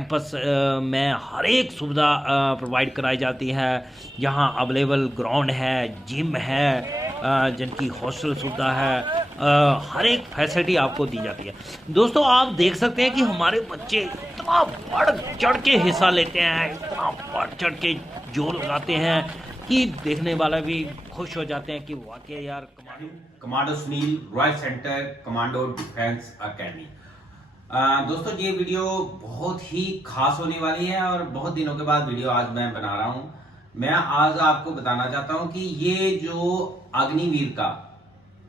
Campus में हर एक सुविधा प्रोवाइड कराई जाती है। यहाँ अवेलेबल ग्राउंड है, जिम है, जिनकी हॉस्टल सुविधा है, हर एक फैसिलिटी आपको दी जाती है। दोस्तों आप देख सकते हैं कि हमारे बच्चे इतना बढ़ चढ़ के हिस्सा लेते हैं, इतना बढ़ चढ़ के जोर लगाते हैं कि देखने वाला भी खुश हो जाते हैं कि वाकई यार commando Sunil, royal centre commando defence academy. दोस्तों ये वीडियो बहुत ही खास होने वाली है और बहुत दिनों के बाद वीडियो आज मैं बना रहा हूं। मैं आज आपको बताना चाहता हूं कि ये जो अग्निवीर का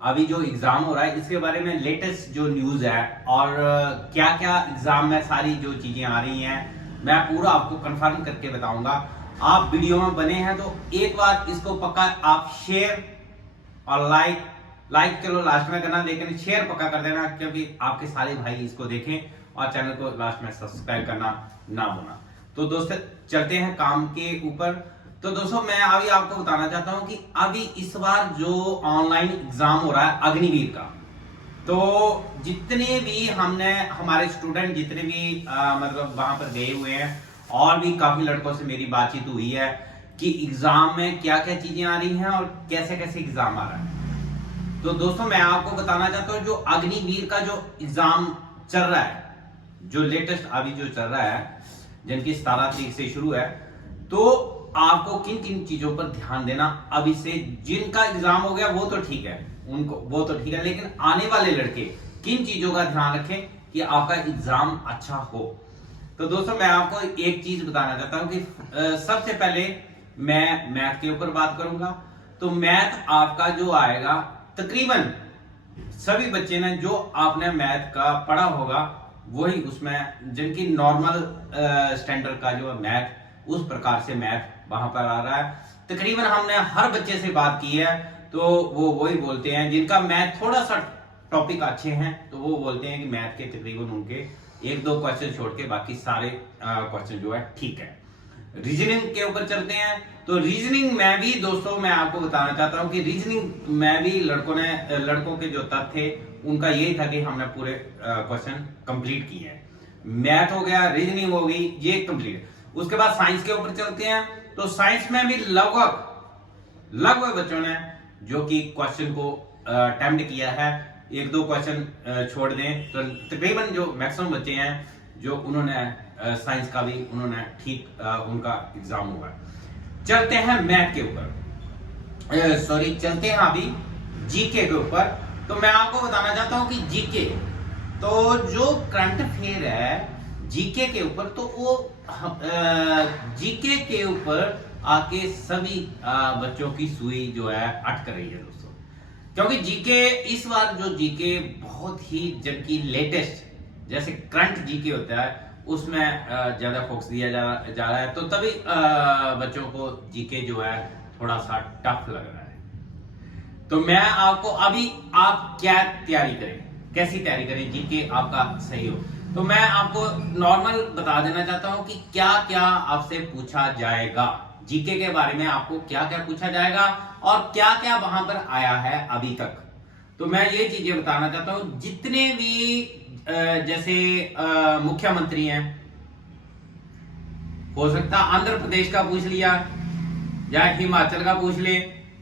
अभी जो एग्जाम हो रहा है इसके बारे में लेटेस्ट जो न्यूज है और क्या क्या एग्जाम में सारी जो चीजें आ रही हैं मैं पूरा आपको कंफर्म करके बताऊंगा। आप वीडियो में बने हैं तो एक बार इसको पक्का आप शेयर और लाइक चलो लास्ट में करना, लेकिन शेयर पक्का कर देना क्योंकि आपके सारे भाई इसको देखें और चैनल को लास्ट में सब्सक्राइब करना ना भूलना। तो दोस्तों चलते हैं काम के ऊपर। तो दोस्तों मैं अभी आपको बताना चाहता हूं कि अभी इस बार जो ऑनलाइन एग्जाम हो रहा है अग्निवीर का, तो जितने भी हमारे स्टूडेंट जितने भी मतलब वहां पर गए हुए हैं और भी काफी लड़कों से मेरी बातचीत हुई है कि एग्जाम में क्या क्या चीजें आ रही हैं और कैसे कैसे एग्जाम आ रहा है। तो दोस्तों मैं आपको बताना चाहता हूं जो अग्निवीर का जो एग्जाम चल रहा है, जो लेटेस्ट अभी जो चल रहा है, जिनकी 17 तारीख से शुरू है, तो आपको किन किन चीजों पर ध्यान देना। अभी से जिनका एग्जाम हो गया वो तो ठीक है, लेकिन आने वाले लड़के किन चीजों का ध्यान रखें कि आपका एग्जाम अच्छा हो। तो दोस्तों मैं आपको एक चीज बताना चाहता हूं कि सबसे पहले मैं मैथ के ऊपर बात करूंगा। तो मैथ आपका जो आएगा तकरीबन सभी बच्चे ने जो आपने मैथ का पढ़ा होगा वही उसमें जिनकी नॉर्मल स्टैंडर्ड का जो मैथ उस प्रकार से मैथ वहां पर आ रहा है। तकरीबन हमने हर बच्चे से बात की है तो वो वही बोलते हैं, जिनका मैथ थोड़ा सा टॉपिक अच्छे हैं तो वो बोलते हैं कि मैथ के तकरीबन उनके 1-2 क्वेश्चन छोड़ के बाकी सारे क्वेश्चन जो है ठीक है। रीजनिंग के ऊपर चलते हैं। तो रीजनिंग में भी दोस्तों मैं आपको बताना चाहता हूं कि रीजनिंग में भी लड़कों के जो तथ्य थे उनका यही था कि हमने पूरे क्वेश्चन कंप्लीट किए हैं। मैथ हो गया, रीजनिंग हो गई, ये कंप्लीट। उसके बाद साइंस के ऊपर चलते हैं। तो साइंस में भी लगभग बच्चों ने जो कि क्वेश्चन को अटेम्प्ट किया है, 1-2 क्वेश्चन छोड़ दें तो तकरीबन जो मैक्सिमम बच्चे हैं जो उन्होंने साइंस का भी उन्होंने ठीक उनका एग्जाम हुआ। चलते हैं मैथ के ऊपर, चलते हैं अभी जीके के ऊपर। तो मैं आपको बताना चाहता हूं कि जीके तो जो करंट अफेयर है जीके के ऊपर, तो वो जीके के ऊपर आके सभी बच्चों की सुई जो है अटक रही है दोस्तों, क्योंकि जीके इस बार जो जीके बहुत ही जबकि लेटेस्ट जैसे करंट जीके होता है उसमें ज्यादा फोकस दिया जा रहा है, तो तभी बच्चों को जीके जो है थोड़ा सा टफ लग रहा है। तो मैं आपको अभी आप क्या तैयारी करें, कैसी तैयारी करें जीके आपका सही हो। तो मैं आपको नॉर्मल बता देना चाहता हूं कि क्या क्या आपसे पूछा जाएगा जीके के बारे में, आपको क्या क्या पूछा जाएगा और क्या क्या वहां पर आया है अभी तक। तो मैं ये चीजें बताना चाहता हूं। जितने भी जैसे मुख्यमंत्री हैं, हो सकता आंध्र प्रदेश का पूछ लिया या हिमाचल का पूछ ले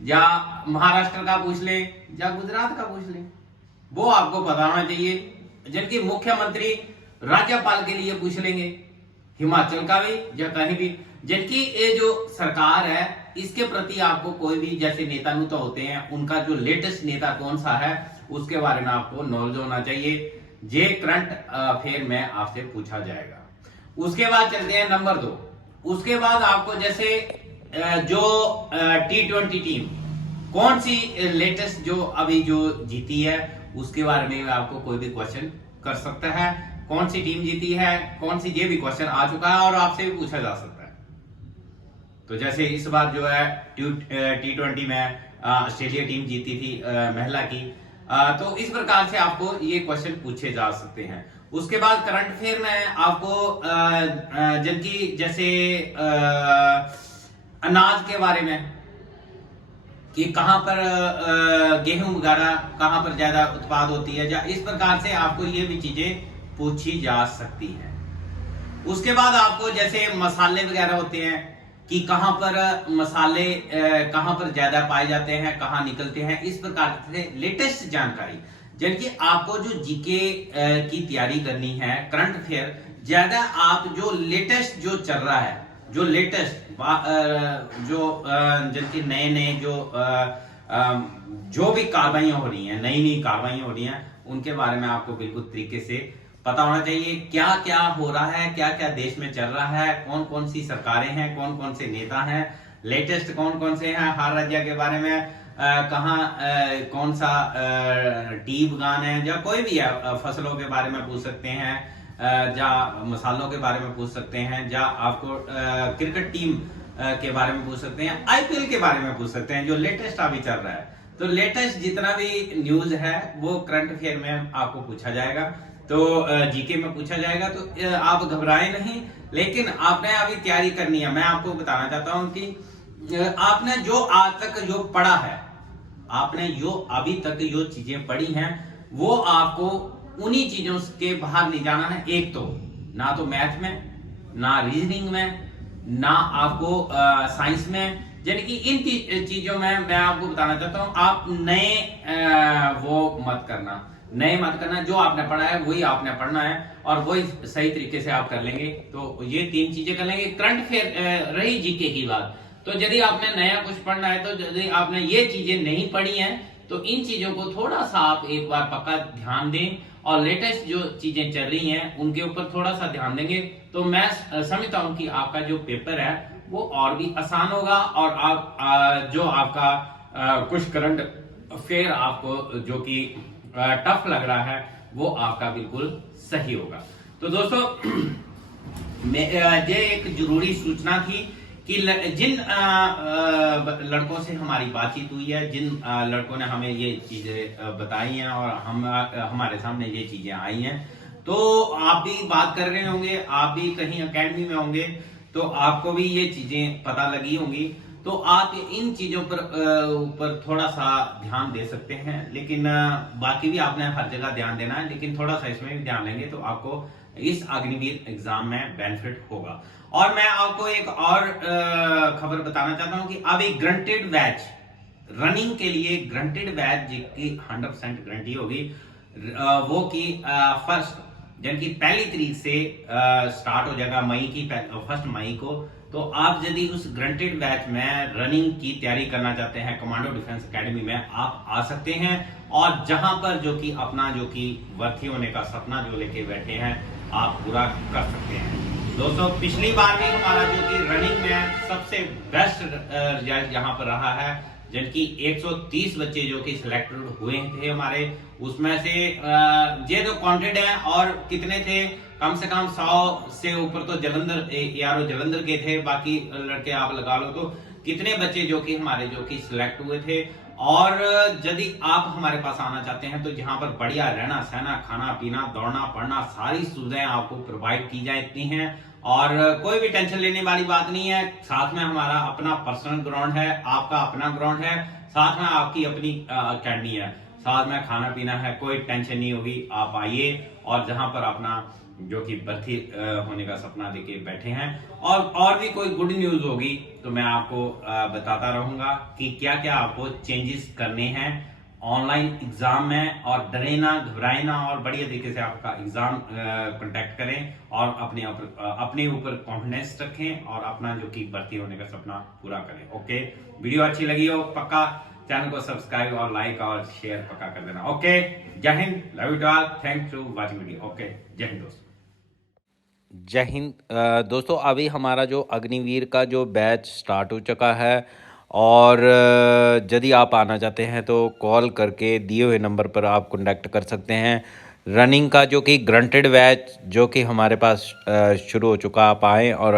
या महाराष्ट्र का पूछ ले या गुजरात का पूछ ले, वो आपको पता होना चाहिए। जिनकी मुख्यमंत्री राज्यपाल के लिए पूछ लेंगे, हिमाचल का भी या कहीं भी, जिनकी ये जो सरकार है इसके प्रति आपको कोई भी जैसे नेता नुता होते हैं उनका जो लेटेस्ट नेता कौन सा है उसके बारे में आपको नॉलेज होना चाहिए। ये करंट अफेयर में आपसे पूछा जाएगा। उसके बाद चलते हैं नंबर 2। उसके बाद आपको जैसे जो T20 टीम कौन सी लेटेस्ट जो अभी जो जीती है उसके बारे में आपको कोई भी क्वेश्चन कर सकता है, कौन सी टीम जीती है, कौन सी, ये भी क्वेश्चन आ चुका है और आपसे भी पूछा जा सकता है। तो जैसे इस बार जो है T20 में ऑस्ट्रेलिया टीम जीती थी महिला की, तो इस प्रकार से आपको ये क्वेश्चन पूछे जा सकते हैं। उसके बाद करंट अफेयर में आपको जिनकी जैसे अनाज के बारे में कि कहां पर गेहूं वगैरह कहां पर ज्यादा उत्पाद होती है, या इस प्रकार से आपको ये भी चीजें पूछी जा सकती है। उसके बाद आपको जैसे मसाले वगैरह होते हैं कि कहाँ पर मसाले कहाँ पर ज्यादा पाए जाते हैं, कहाँ निकलते हैं, इस प्रकार से लेटेस्ट जानकारी, जबकि आपको जो जीके की तैयारी करनी है, करंट अफेयर, ज्यादा आप जो लेटेस्ट जो चल रहा है, जो लेटेस्ट जो जिनके नए नए जो भी कार्रवाइयां हो रही हैं, नई नई कार्रवाइयां हो रही हैं, उनके बारे में आपको बिल्कुल तरीके से पता होना चाहिए। क्या क्या हो रहा है, क्या क्या देश में चल रहा है, कौन कौन सी सरकारें हैं, कौन कौन से नेता हैं, लेटेस्ट कौन कौन से हैं हर राज्य के बारे में, कहाँ कौन सा टी बगान है, या कोई भी है, फसलों के बारे में पूछ सकते हैं, या मसालों के बारे में पूछ सकते हैं, या आपको क्रिकेट टीम के बारे में पूछ सकते हैं, आईपीएल के बारे में पूछ सकते हैं, जो लेटेस्ट अभी चल रहा है। तो लेटेस्ट जितना भी न्यूज है वो करंट अफेयर में आपको पूछा जाएगा, तो जीके में पूछा जाएगा। तो आप घबराएं नहीं, लेकिन आपने अभी तैयारी करनी है। मैं आपको बताना चाहता हूं कि आपने जो आज तक जो पढ़ा है, आपने जो अभी तक जो चीजें पढ़ी हैं, वो आपको उन्हीं चीजों के बाहर नहीं जाना है। एक तो ना तो मैथ में, ना रीजनिंग में, ना आपको साइंस में, यानी कि इन चीजों में मैं आपको बताना चाहता हूं, आप नए वो मत करना, नए मत करना। जो आपने पढ़ा है वही आपने पढ़ना है, और वही सही तरीके से आप कर लेंगे। तो ये 3 चीजें कर लेंगे। करंट अफेयर रही जीके की बात, तो यदि आपने नया कुछ पढ़ना है, तो यदि आपने ये चीजें नहीं पढ़ी हैं, तो इन चीजों को थोड़ा सा आप एक बार पक्का ध्यान दें, और लेटेस्ट जो चीजें चल रही हैं उनके ऊपर थोड़ा सा ध्यान देंगे, तो मैं समझता हूं कि आपका जो पेपर है वो और भी आसान होगा, और आप जो आपका कुछ करंट अफेयर आपको जो कि टफ लग रहा है, वो आपका बिल्कुल सही होगा। तो दोस्तों ये एक जरूरी सूचना थी कि जिन लड़कों से हमारी बातचीत हुई है, जिन लड़कों ने हमें ये चीजें बताई हैं, और हम हमारे सामने ये चीजें आई हैं, तो आप भी बात कर रहे होंगे, आप भी कहीं एकेडमी में होंगे, तो आपको भी ये चीजें पता लगी होंगी, तो आप इन चीजों पर ऊपर थोड़ा सा ध्यान दे सकते हैं। लेकिन बाकी भी आपने हर जगह ध्यान देना है, लेकिन थोड़ा सा इसमें भी ध्यान देंगे तो आपको इस अग्निवीर एग्जाम में बेनिफिट होगा। और मैं आपको एक और खबर बताना चाहता हूं कि अभी ग्रंटेड बैच रनिंग के लिए, ग्रंटेड बैच जिसकी 100% गारंटी होगी, वो की फर्स्ट यानी कि 1 तारीख से स्टार्ट हो जाएगा, मई की 1 मई को। तो आप यदि उस ग्रंटेड बैच में रनिंग की तैयारी करना चाहते हैं, कमांडो डिफेंस एकेडमी में आप आ सकते हैं, और जहां पर जो कि अपना जो कि भर्ती होने का सपना जो लेके बैठे हैं, आप पूरा कर सकते हैं। दोस्तों पिछली बार भी हमारा जो कि रनिंग में सबसे बेस्ट रिजल्ट यहाँ पर रहा है, जिनकी 130 बच्चे जो कि सिलेक्टेड हुए थे हमारे, उसमें से ये तो काउंटेड है, और कितने थे, कम से कम 100 से ऊपर तो जलंधर के थे, बाकी लड़के आप लगा लो तो कितने बच्चे जो कि हमारे जो कि सिलेक्ट हुए थे। और यदि आप हमारे पास आना चाहते हैं, तो जहां पर बढ़िया रहना सहना, खाना पीना, दौड़ना पढ़ना, सारी सुविधाएं आपको प्रोवाइड की जाती हैं, और कोई भी टेंशन लेने वाली बात नहीं है। साथ में हमारा अपना पर्सनल ग्राउंड है, आपका अपना ग्राउंड है, साथ में आपकी अपनी अकेडमी है, साथ में खाना पीना है, कोई टेंशन नहीं होगी। आप आइए, और जहां पर अपना जो कि भर्ती होने का सपना लेके बैठे हैं, और भी कोई गुड न्यूज होगी तो मैं आपको बताता रहूंगा कि क्या क्या आपको चेंजेस करने हैं ऑनलाइन एग्जाम में। और डरे ना, घबराए ना, और बढ़िया तरीके से आपका एग्जाम कंडक्ट करें, और अपने ऊपर कॉन्फिडेंस रखें, और अपना जो कि भर्ती होने का सपना पूरा करें। ओके, वीडियो अच्छी लगी हो पक्का चैनल को सब्सक्राइब और लाइक और शेयर पक्का कर देना। ओके, जय Hind, love you all, thanks for watching video. Okay, जय हिंद दोस्तों। जय हिंद दोस्तों, अभी हमारा जो अग्निवीर का जो बैच स्टार्ट हो चुका है, और यदि आप आना चाहते हैं तो कॉल करके दिए हुए नंबर पर आप कॉन्टैक्ट कर सकते हैं। रनिंग का जो कि ग्रंटेड बैच जो कि हमारे पास शुरू हो चुका, आप आएँ और